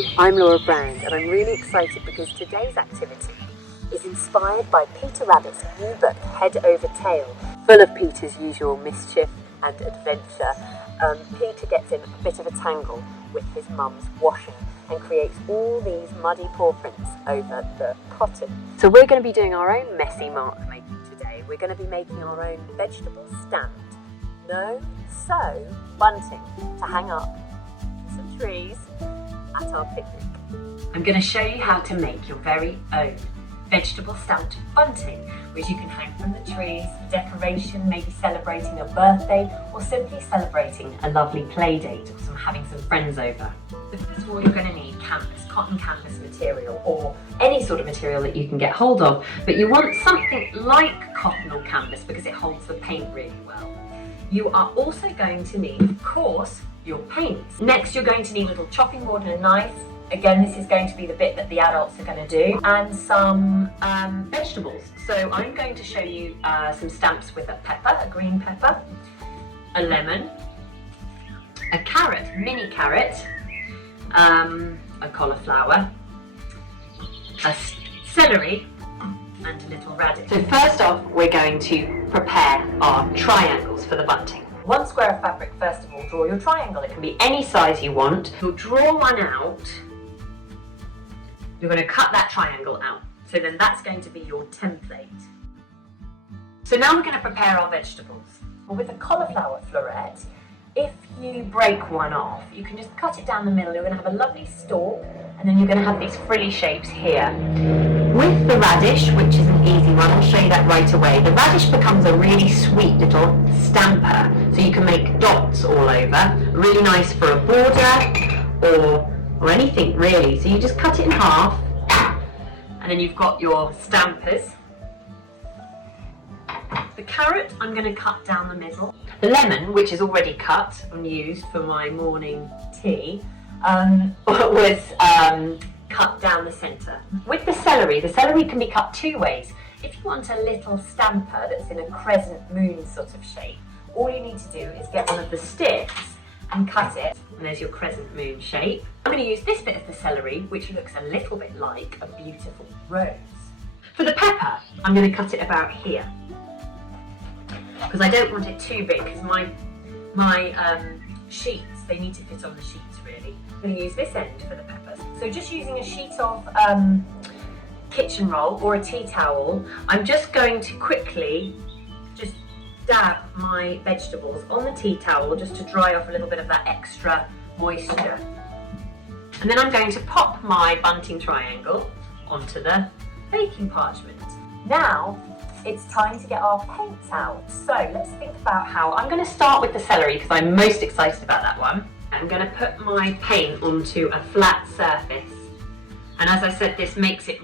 Hello, I'm Laura Brand and I'm really excited because today's activity is inspired by Peter Rabbit's new book, Head Over Tail. Full of Peter's usual mischief and adventure, Peter gets in a bit of a tangle with his mum's washing and creates all these muddy paw prints over the cotton. So we're going to be doing our own messy mark making today. We're going to be making our own vegetable stamped, no, sew bunting to hang up some trees at our picnic. I'm going to show you how to make your very own vegetable stamped bunting, which you can hang from the trees for decoration, maybe celebrating a birthday or simply celebrating a lovely play date or having some friends over. So first of all, you're going to need canvas, cotton canvas material or any sort of material that you can get hold of, but you want something like cotton or canvas because it holds the paint really well. You are also going to need, of course, your paints. Next, you're going to need a little chopping board and a knife. Again, this is going to be the bit that the adults are going to do, and some vegetables. So I'm going to show you some stamps with a pepper, a green pepper, a lemon, a carrot, mini carrot, a cauliflower, a celery, and a little radish. So first off, we're going to prepare our triangles for the bunting. 1 square of fabric, first of all, draw your triangle. It can be any size you want. You'll draw one out. You're going to cut that triangle out. So then that's going to be your template. So now we're going to prepare our vegetables. Well, with a cauliflower floret, if you break one off, you can just cut it down the middle. You're going to have a lovely stalk, and then you're going to have these frilly shapes here. With the radish, which is an easy one, I'll show you that right away. The radish becomes a really sweet little stamper, so you can make dots all over. Really nice for a border or anything really. So you just cut it in half, and then you've got your stampers. The carrot I'm going to cut down the middle. The lemon, which is already cut and used for my morning tea, was cut down the centre. With the celery can be cut 2 ways. If you want a little stamper that's in a crescent moon sort of shape, all you need to do is get one of the sticks and cut it, and there's your crescent moon shape. I'm going to use this bit of the celery, which looks a little bit like a beautiful rose. For the pepper, I'm going to cut it about here, because I don't want it too big, because my sheets, they need to fit on the sheets really. I'm going to use this end for the peppers. So just using a sheet of kitchen roll or a tea towel, I'm just going to quickly just dab my vegetables on the tea towel just to dry off a little bit of that extra moisture. And then I'm going to pop my bunting triangle onto the baking parchment. Now it's time to get our paints out. So let's think about how. I'm going to start with the celery because I'm most excited about that one. I'm going to put my paint onto a flat surface, and as I said, this makes it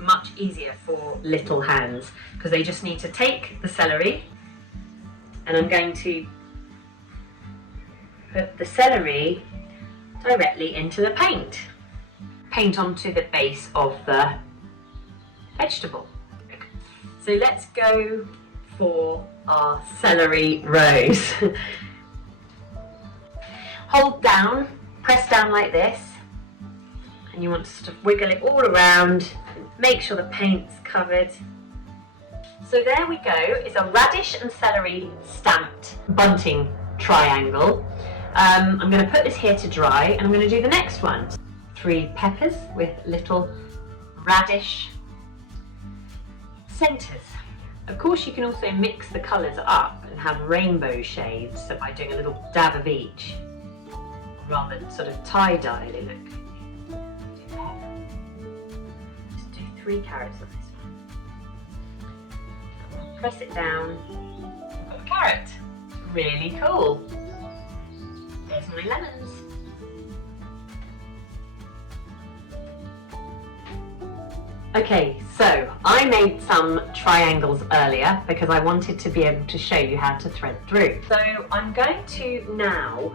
much easier for little hands because they just need to take the celery, and I'm going to put the celery directly into the paint. Paint onto the base of the vegetable. So let's go for our celery rose. Hold down, press down like this, and you want to sort of wiggle it all around, make sure the paint's covered. So there we go, it's a radish and celery stamped bunting triangle. I'm going to put this here to dry, and I'm going to do the next one. 3 peppers with little radish centres. Of course, you can also mix the colours up and have rainbow shades, so by doing a little dab of each, rather sort of tie-dye look. Just do 3 carrots on this one. Press it down. I've got a carrot. Really cool. There's my lemons. Okay, so I made some triangles earlier because I wanted to be able to show you how to thread through. So I'm going to now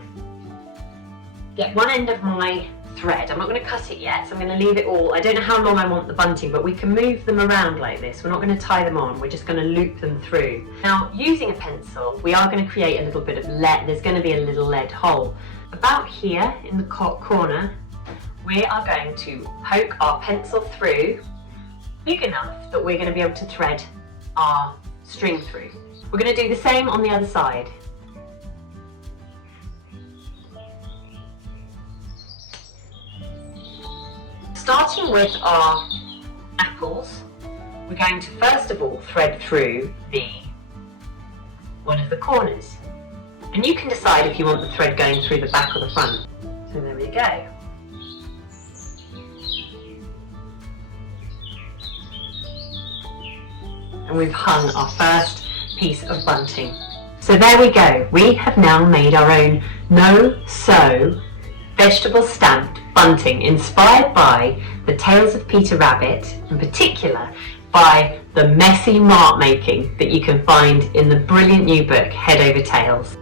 get one end of my thread. I'm not going to cut it yet, so I'm going to leave it all. I don't know how long I want the bunting, but we can move them around like this. We're not going to tie them on, we're just going to loop them through. Now, using a pencil, we are going to create a little bit of lead. There's going to be a little lead hole. About here in the corner, we are going to poke our pencil through big enough that we're going to be able to thread our string through. We're going to do the same on the other side. Starting with our apples, we're going to first of all thread through one of the corners. And you can decide if you want the thread going through the back or the front. So there we go. And we've hung our first piece of bunting. So there we go. We have now made our own no-sew vegetable stamped bunting, inspired by the Tales of Peter Rabbit, in particular by the messy mark making that you can find in the brilliant new book Head Over Tails.